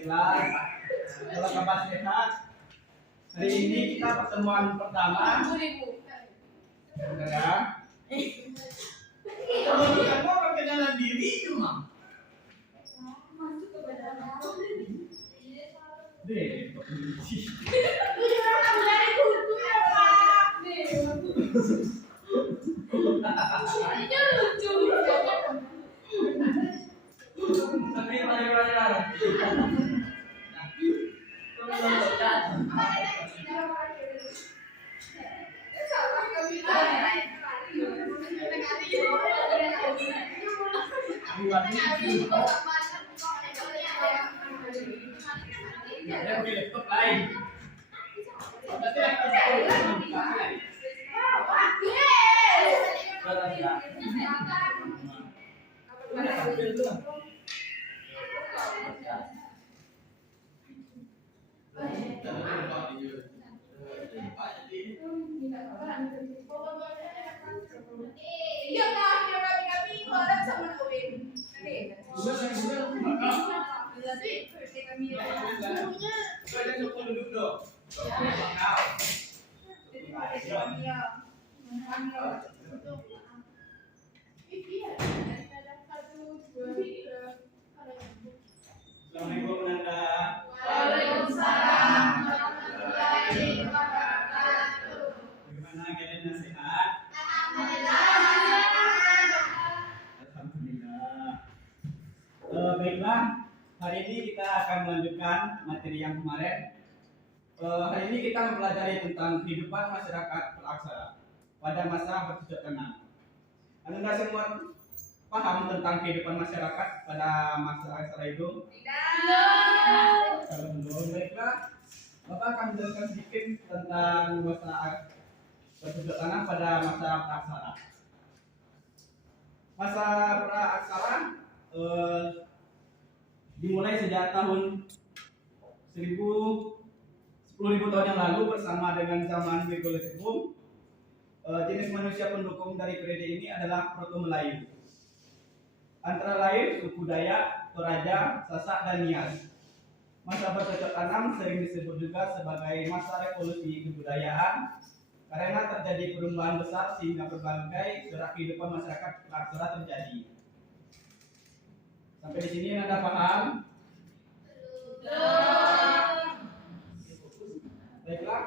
Baiklah, kalau kabar sehat. Hari ini kita pertemuan pertama. Benar ya? Kamu mau perkenalan diri cuma? Deh, Assalamualaikum Nanda. Waalaikumsalam warahmatullahi wabarakatuh. Bagaimana keadaan sehat? Alhamdulillah. Baiklah, hari ini kita akan melanjutkan materi yang kemarin. Hari ini kita mempelajari tentang kehidupan masyarakat peraksara pada masa bercocok tanam. Anda semua paham tentang kehidupan masyarakat pada masa aksara itu? Tidak. Kalau belum, baiklah, Bapak akan menjelaskan sedikit tentang masa bercocok tanam pada masa praaksara. Masa praaksara dimulai sejak tahun 10.000 tahun yang lalu bersama dengan zaman Megalithicum. Jenis manusia pendukung dari periode ini adalah Proto-Melayu. Antara lain suku Dayak, Toraja, Sasak, dan Nias. Masa bercocok tanam sering disebut juga sebagai masa revolusi kebudayaan karena terjadi perubahan besar sehingga berbagai gerak kehidupan masyarakat peraksara terjadi. Sampai di sini Anda paham? Baiklah,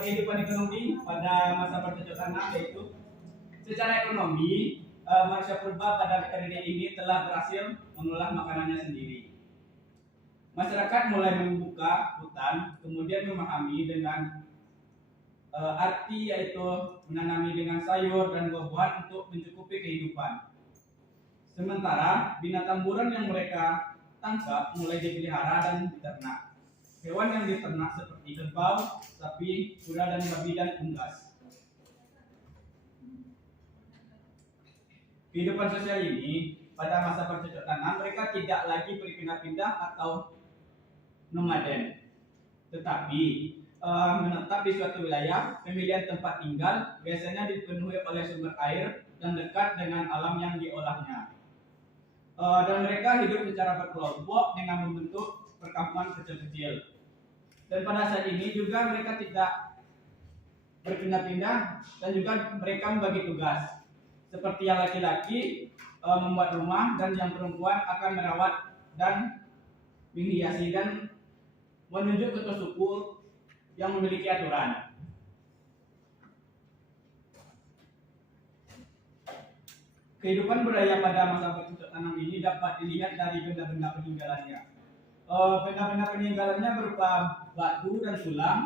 kehidupan ekonomi pada masa bercocok tanam yaitu secara ekonomi manusia purba pada periode ini telah berhasil mengolah makanannya sendiri. Masyarakat mulai membuka hutan, kemudian memahami dengan arti yaitu menanami dengan sayur dan buah-buahan untuk mencukupi kehidupan. Sementara binatang buruan yang mereka tangkap mulai dipelihara dan diternak. Hewan yang diternak seperti kerbau, sapi, kuda, dan babi dan unggas. Kehidupan sosial ini pada masa bercocok tanam mereka tidak lagi berpindah-pindah atau nomaden, tetapi menetap di suatu wilayah. Pemilihan tempat tinggal biasanya dipenuhi oleh sumber air dan dekat dengan alam yang diolahnya. Dan mereka hidup secara berkelompok dengan membentuk perkampungan kecil-kecil. Dan pada saat ini juga mereka tidak berpindah-pindah dan juga mereka membagi tugas. Seperti yang laki-laki membuat rumah dan yang perempuan akan merawat dan menghiasi dan menunjuk ketua suku yang memiliki aturan. Kehidupan budaya pada masa bercocok tanam ini dapat dilihat dari benda-benda peninggalannya. Benda-benda peninggalannya berupa batu dan sulam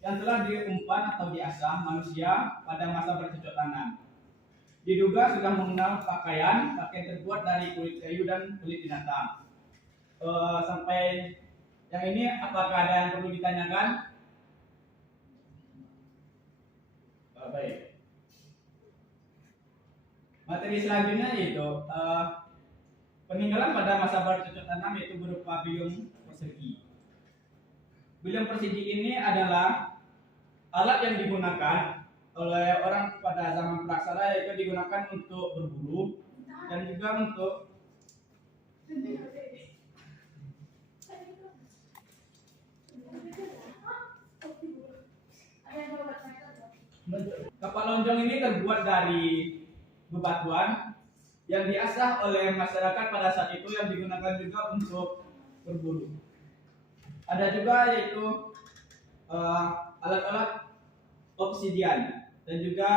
yang telah diumpan atau diasah manusia pada masa bercocok tanam. Diduga sudah mengenal pakaian terbuat dari kulit kayu dan kulit binatang. Sampai yang ini apakah ada yang perlu ditanyakan? Baik. Materi selanjutnya yaitu peninggalan pada masa bercocok tanam yaitu berupa bilyum persegi. Bilyum persegi ini adalah alat yang digunakan oleh orang pada zaman praksara, yaitu digunakan untuk berburu dan juga untuk Kapal lonjong ini terbuat dari bebatuan yang diasah oleh masyarakat pada saat itu, yang digunakan juga untuk berburu. Ada juga yaitu alat-alat obsidian dan juga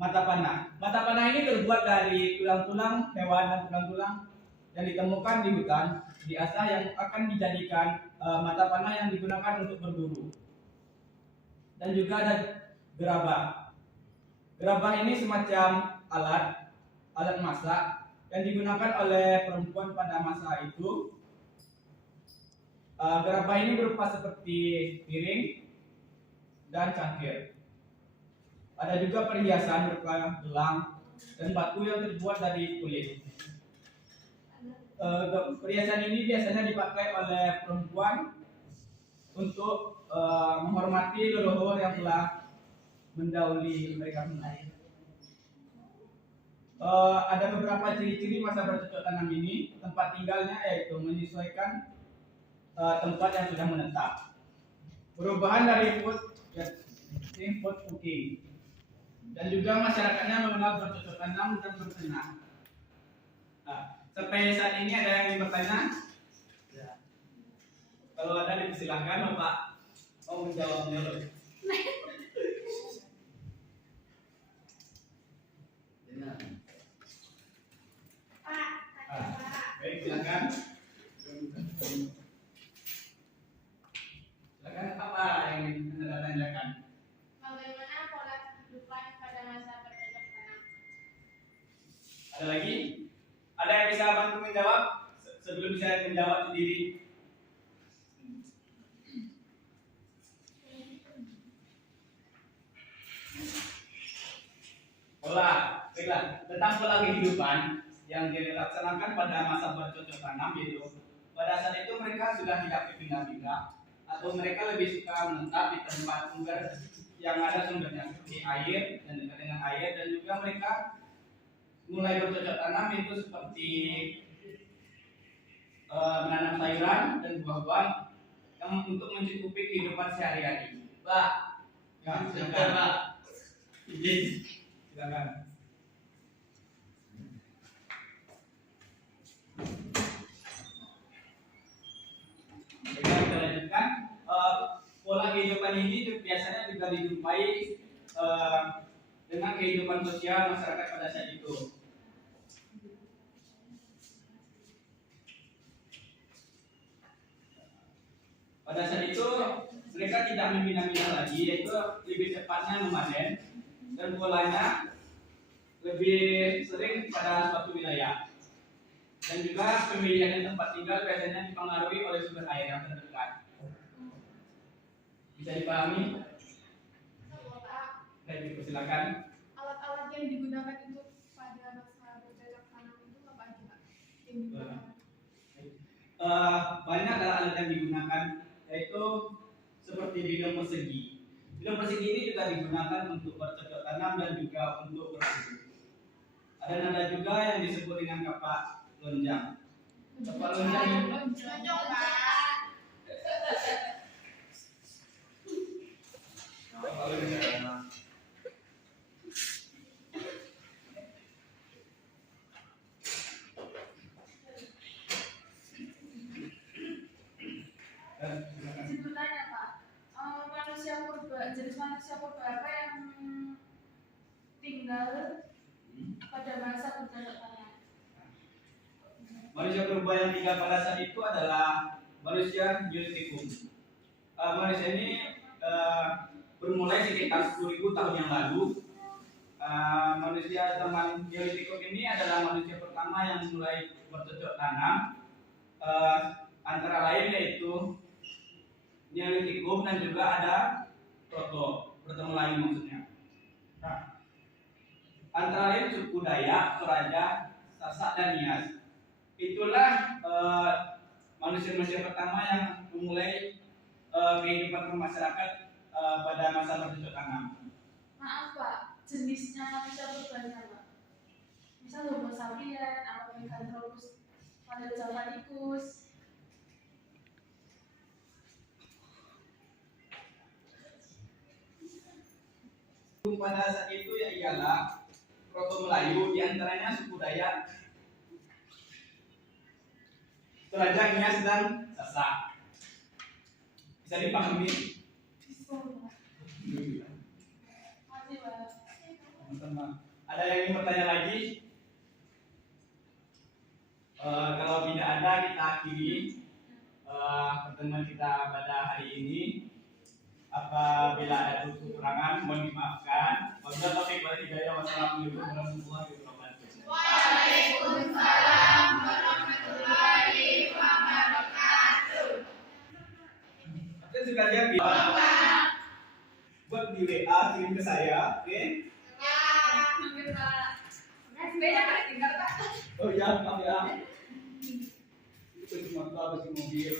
mata panah. Mata panah ini terbuat dari tulang-tulang hewan dan tulang-tulang yang ditemukan di hutan, diasah, yang akan dijadikan mata panah yang digunakan untuk berburu. Dan juga ada gerabah. Gerabah ini semacam alat masak yang digunakan oleh perempuan pada masa itu. Gerabah ini berupa seperti piring dan cangkir. Ada juga perhiasan berupa gelang dan batu yang terbuat dari kulit. Perhiasan ini biasanya dipakai oleh perempuan untuk menghormati leluhur yang telah mendahului mereka. Ada beberapa ciri-ciri masa bercocok tanam ini. Tempat tinggalnya yaitu menyesuaikan tempat yang sudah menetap. Perubahan dari food cooking. Dan juga masyarakatnya mengenal bercocok tanam dan berternak. Sampai saat ini ada yang ingin bertanya? Ya. Kalau ada dipersilahkan, Bapak mau menjawabnya dulu. Baik, silakan. Silakan, apa yang ingin Anda tanyakan? Bagaimana pola kehidupan pada masa bercocok tanam? Ada lagi? Ada yang bisa bantu menjawab sebelum saya menjawab sendiri? Baiklah. Tentang pola kehidupan yang dilaksanakan pada masa bercocok tanam, yaitu pada saat itu mereka sudah tidak berpindah-pindah, atau mereka lebih suka menetap di tempat sumber yang ada sumbernya seperti air dan dekat dengan air. Dan juga mereka mulai bercocok tanam itu seperti menanam sayuran dan buah-buahan yang untuk mencukupi kehidupan sehari-hari. Pak, ya, silakan Pak. Izin, silakan. Kita lanjutkan. Pola kehidupan ini biasanya juga dijumpai dengan kehidupan sosial masyarakat pada saat itu. Pada saat itu mereka tidak memindah-mindah lagi, yaitu lebih tepatnya nomaden, dan polanya lebih sering pada suatu wilayah. Dan juga pemilihan tempat tinggal biasanya dipengaruhi oleh sumber air yang terdekat. Bisa dipahami? Baik, dipersilakan. Alat-alat yang digunakan untuk pada masa bercocok tanam itu apa aja? Banyak adalah alat yang digunakan, yaitu seperti bidang persegi. Bidang persegi ini juga digunakan untuk bercocok tanam dan juga untuk berburu. Ada juga yang disebut dengan kapak lonjang. Kapak lonjang ini Sebenarnya Pak, jenis manusia purba apa yang tinggal pada masa bercocok tanam? Manusia purba yang tinggal pada saat itu adalah manusia Neolitikum. Manusia ini bermulai sekitar 10.000 tahun yang lalu. Manusia zaman Neolitikum ini adalah manusia pertama yang mulai bercocok tanam. Antara lain yaitu Neolitikum dan juga ada Proto, bertemu lagi maksudnya. Nah, antara lain suku Dayak, Toraja, Sasak, dan Nias. Itulah manusia-manusia pertama yang memulai kehidupan masyarakat pada masa bercocok tanam. Maaf Pak, jenisnya manusia purbanya Pak. Misal Homo sapien, Australopithecus, Paleojavanicus. pada saat itu ya ialah Proto Melayu, diantaranya suku Dayak, Toraja, Nias, dan Sasak. Bisa dipahami? Masih, Pak. Teman-teman, ada yang ingin bertanya lagi? Kalau tidak ada, kita akhiri pertemuan kita pada hari ini. Apabila ada kekurangan, mohon dimaafkan. Wabillahi taufiq wal hidayah. Wassalamualaikum warahmatullahi wabarakatuh. Waalaikumsalam warahmatullahi wabarakatuh. Kita juga jadi buat di WA kirim ke saya, oke? Beda kan tinggal, Pak. Oh ya, maaf ya. Itu cuma habis mobil.